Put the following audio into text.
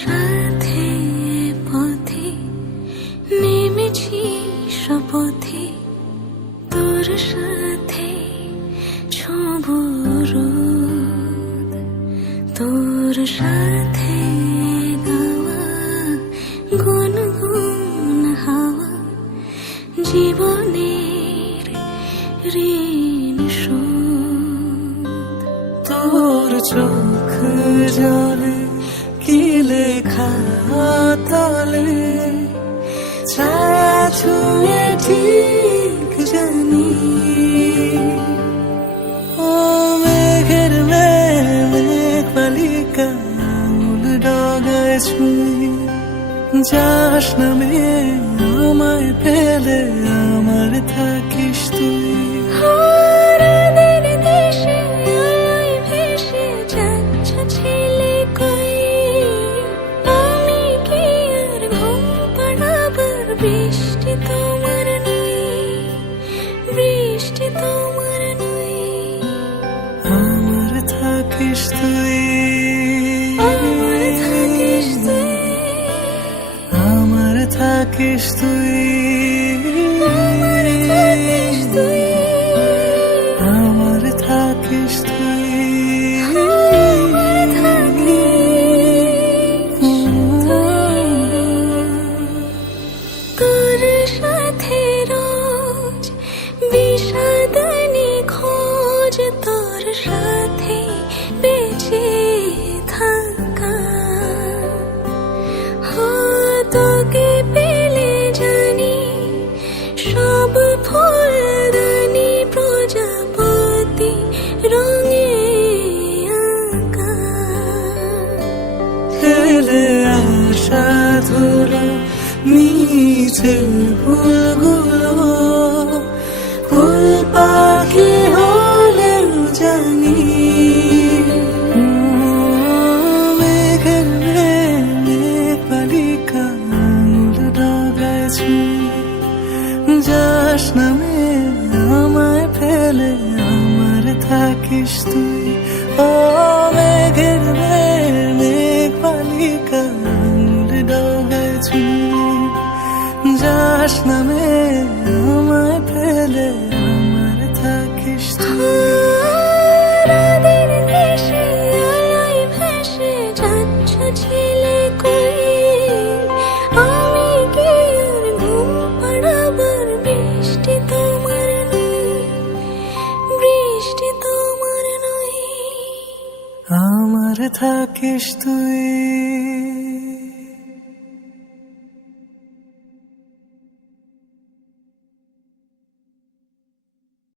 সাথে পথে নেমেছি শপথে, তোর সাথে ছোঁব রোদ, তোর সাথে গাওয়া গুনগুন হাওয়া জীবনের ঋণ শোধ। তোর চোখ জলে কি লেখা তলে, ছায়া ছুঁয়ে ঠিক জানি। ও মেঘের মেঘ বালিকা আঙুল ডগায় ছুঁয়ে, যাস নামে আমায় পেলে আমার থাকিস তুই। বৃষ্টি তোমার নই, বৃষ্টি তোমার নই, আমার থাকিস তুই, আমার থাকিস তুই, আমার থাকিস তুই, আমার থাকিস তুই, আমার থাকিস তুই। তোর সাথে রোজ বিষাদনি খোঁজ, তোর সাথে বেঁচে থাকা। তোকে পেলে জানি সব ফুলদানি প্রজাপতি রঙে আঁকা। ফেলে আসা ধুলো নিচে ফুলগুলো, ফুল পাখি হলেও জানি। মেঘের মেঘ বালিকা আঙুল ডগায় ছুঁয়ে, যাস নামে আমায় ফেলে আমার থাকিস তুই। ও মেঘের মেঘ বালিকা আঙুল ডগায় ছুঁয়ে, যাস নামে আমায় ফেলে আমার থাকিস তুই। রাতের দেশে আলোয় ভেসে যাচ্ছ ছেলে কই, আমি কি আর ঘুম পাড়াবার? বৃষ্টি তোমার নই, বৃষ্টি তোমার নই, আমার থাকিস তুই।